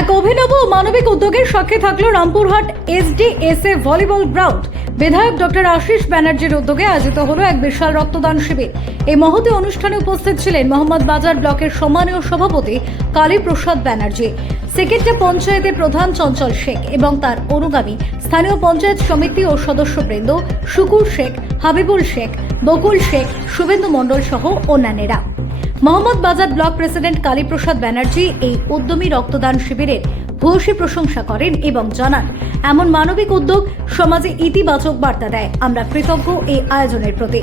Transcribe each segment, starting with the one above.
এক অভিনব মানবিক উদ্যোগের সাক্ষী থাকল রামপুরহাট এসডিএসএ ভলিবল গ্রাউন্ড। বিধায়ক ডক্টর আশিস ব্যানার্জির উদ্যোগে আয়োজিত হলো এক বিশাল রক্তদান শিবির। এই মহতে অনুষ্ঠানে উপস্থিত ছিলেন মোহাম্মদ বাজার ব্লকের সম্মানীয় সভাপতি কালীপ্রসাদ ব্যানার্জি সেকেন্ডা পঞ্চায়েতের প্রধান চঞ্চল শেখ এবং তার অনুগামী স্থানীয় পঞ্চায়েত সমিতি ও সদস্যবৃন্দ শুকুর শেখ, হাবিবুল শেখ, বকুল শেখ, শুভেন্দু মণ্ডল সহ অন্যান্যরা। মোহাম্মদ বাজার ব্লক প্রেসিডেন্ট কালীপ্রসাদ ব্যানার্জি এই উদ্যমী রক্তদান শিবিরের ভূয়সী প্রশংসা করেন এবং জানান, এমন মানবিক উদ্যোগ সমাজে ইতিবাচক বার্তা দেয়। আমরা কৃতজ্ঞ এই আয়োজনের প্রতি।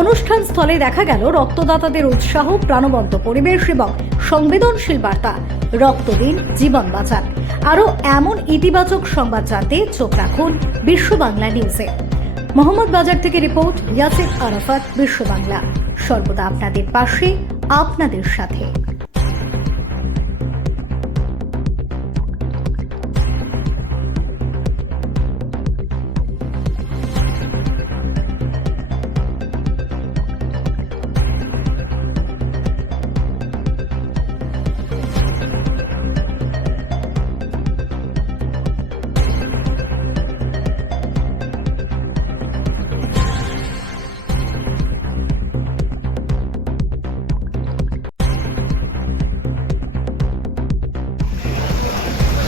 অনুষ্ঠান স্থলে দেখা গেল রক্তদাতাদের উৎসাহ, প্রাণবন্ত পরিবেশ এবং সংবেদনশীল বার্তা রক্ত দিন জীবন বাঁচান। আরও এমন ইতিবাচক সংবাদ জানতে চোখ রাখুন বিশ্ব বাংলা নিউজে। মোহাম্মদ বাজার থেকে রিপোর্ট ইয়াসিফ আরাফাত বিশ্ব বাংলা সর্বদা আপনাদের পাশে আপনাদের সাথে।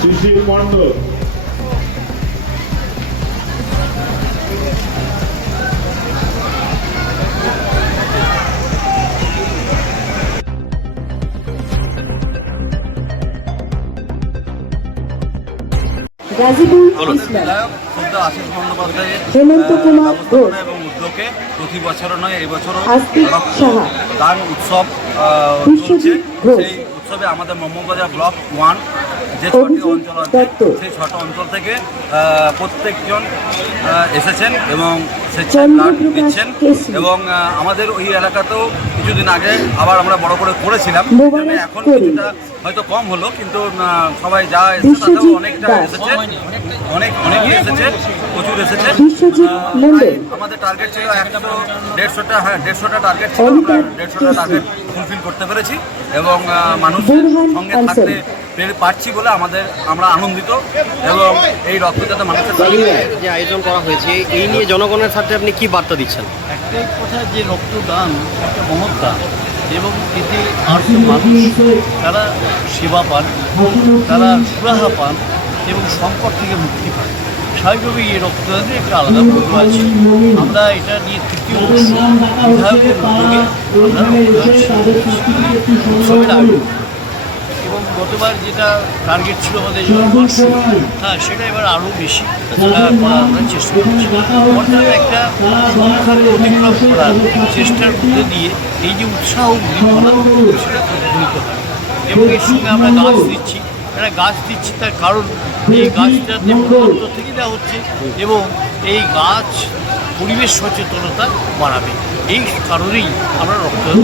শিশির বন্দ্যোপাধ্যায়ের হেমন্ত কুমার ঘোষ। এবং উদ্যোগে প্রতি বছরও নয় এই বছরও আস্তিক দান উৎসব ঘোষ। উৎসবে আমাদের মোহাম্মদবাজার ব্লক ওয়ান যে ছটি অঞ্চল আছে সেই ছটা অঞ্চল থেকে আহ, প্রত্যেকজন এসেছেন এবং স্বেচ্ছায় ব্লাড দিচ্ছেন। এবং আমাদের ওই এলাকাতেও কিছুদিন আগে আবার আমরা বড় করে করেছিলাম। এখন কিছুটা হয়তো কম হলো কিন্তু সবাই যা এসেছে তাতেও অনেকটা এসেছে। অনেক অনেকই এসেছে প্রচুর এসেছে। বিশ্বজিৎ আহ, মণ্ডল। প্রায় আমাদের টার্গেট ছিল একশো দেড়শোটা হ্যাঁ দেড়শোটা টার্গেট ছিল আমরা দেড়শোটা টার্গেট ফুলফিল করতে পেরেছি। এবং মানুষের মানুষ সঙ্গে থাকতে পারছি বলে আমাদের আমরা আনন্দিত এবং এই রক্ত যাতে মানুষের যে আয়োজন করা হয়েছে এই নিয়ে জনগণের সাথে আপনি কি বার্তা দিচ্ছেন? একটাই কথা যে রক্তদান একটা মহৎ দান এবং এতে আর্থ মানুষ তারা সেবা পান তারা সুরাহা পান এবং সংকট থেকে মুক্তি পান। স্বাভাবিকভাবেই এই রক্তদানের একটা আলাদা মূল্য আছে। আমরা এটা নিয়ে তৃতীয় বর্ষ বিধায়কের উদ্যোগে আমরা রক্তদান উৎসবের আয়োজন। গতবার যেটা টার্গেট ছিল আমাদের হ্যাঁ সেটা এবার আরও বেশি। করার চেষ্টা করছি। অর্থাৎ একটা সংখ্যাকে অতিক্রম করার চেষ্টার মধ্যে দিয়ে এই যে উৎসাহগুলি বলা সেটা প্রতিফলিত হয় এবং এর সঙ্গে আমরা গাছ দিচ্ছি। একটা গাছ দিচ্ছি তার কারণ এই গাছটা থেকে দেওয়া হচ্ছে এবং এই গাছ পরিবেশ সচেতনতা বাড়াবে। এই কারণেই আমরা রক্তদান